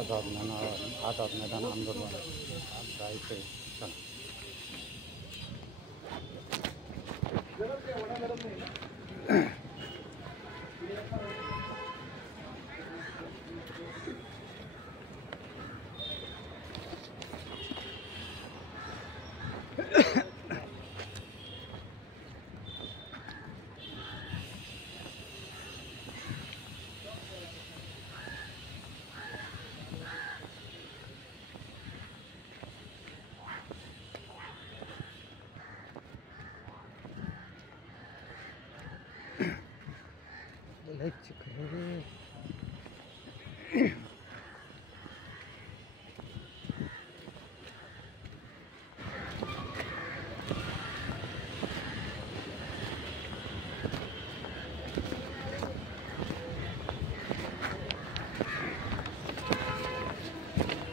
आझाद मैदान आंदोलन जायचं चला.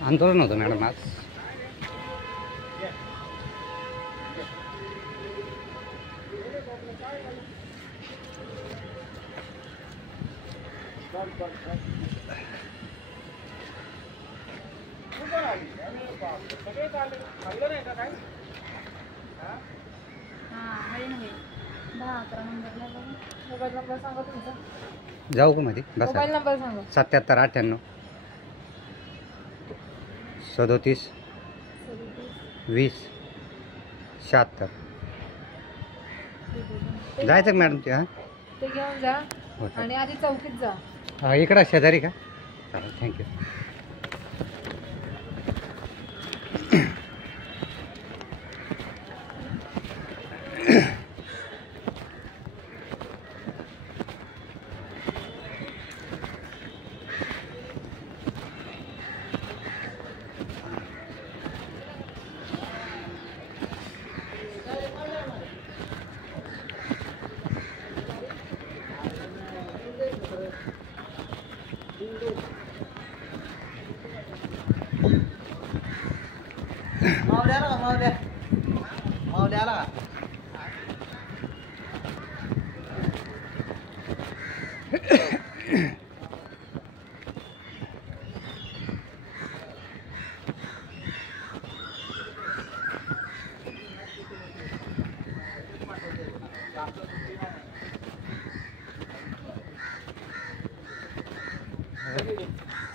आंदोलन होतं मॅडम आज. जाऊ का मध्ये बस. मोबाईल नंबर सांगा. 77 98 37 20 76. जायचं का मॅडम? ते हां ते घेऊन जा आणि आधी चौकीत जा. हां इकडं शेजारी का? चालेल थँक्यू. मावल्याला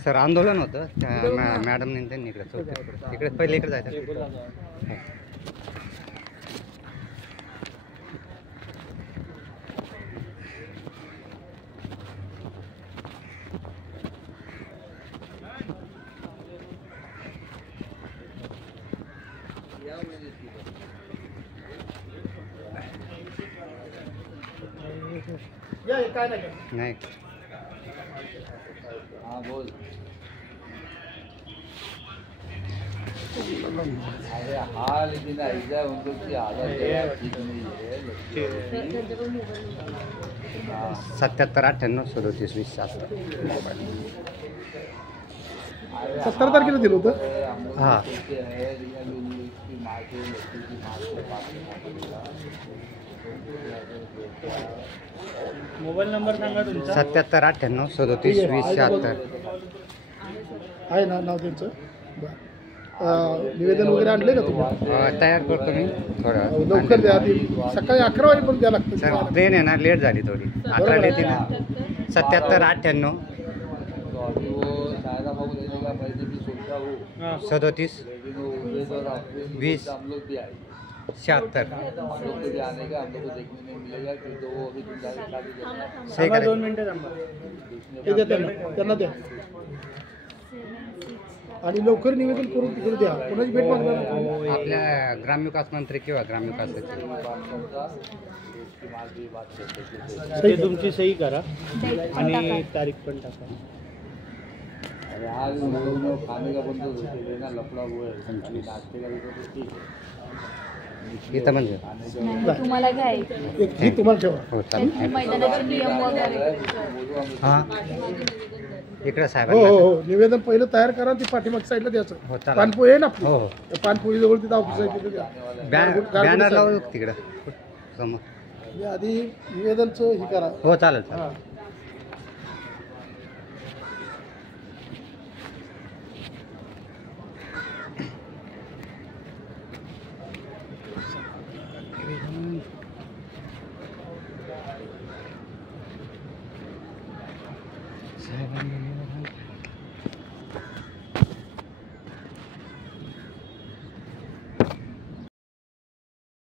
सर आंदोलन होतं त्या मॅडमने त्यांनी इकडे पहिले इकडे जायचं. नाही हाँ बोल. अरे हाँ लेकिन ऐसा उनको की आदत ठीक नहीं है. 77 98 37 20 76. 17 तारखेला दिलं होतं. हां मोबाईल नंबर सांगा तुमचा. 77 98 37 20 76. आहे ना नाव त्यांचं? निवेदन वगैरे आणले का तुम्ही? तयार करतो मी थोडं. लवकर द्या. आधी सकाळी 11 वाजेपर्यंत द्या लागतं. सर ट्रेन आहे ना लेट झाली थोडी. 11 येते ना. 77 98 37 20 76. सही करें. 2 मिनिटं थांबा. हे द्या त्यांना द्या आणि लवकर निवेदन करून तिकडे द्या. कोणाची भेट मागणार? आपल्या ग्रामविकास मंत्री किंवा ग्रामविकास सचिव. सही तुमची सही करा आणि तारीख पण टाका. अरे आज खाने का बंद होते ना लफड़ा हुआ है. नाश्ते का भी तो ठीक है. इथं म्हणजे तुम्हाला घ्यायचं ही तुम्हाला ठेवा. हो चालेल. मैदानाचे नियम वगैरे. हां इकडे हो साहेबांना. हो हो निवेदन पहिलं तयार करा. ती पाठीमाग साईडला द्यायचं. हो चालेल. पानपोळी आहे ना आपली? हो हो. पानपोळी जवळ तिथं ऑफिस आहे तिथे द्या. बॅनर लावू तिकडं समोर. हे आधी निवेदनचं हे करा. हो चालेल चालेल. हां साहेबांनी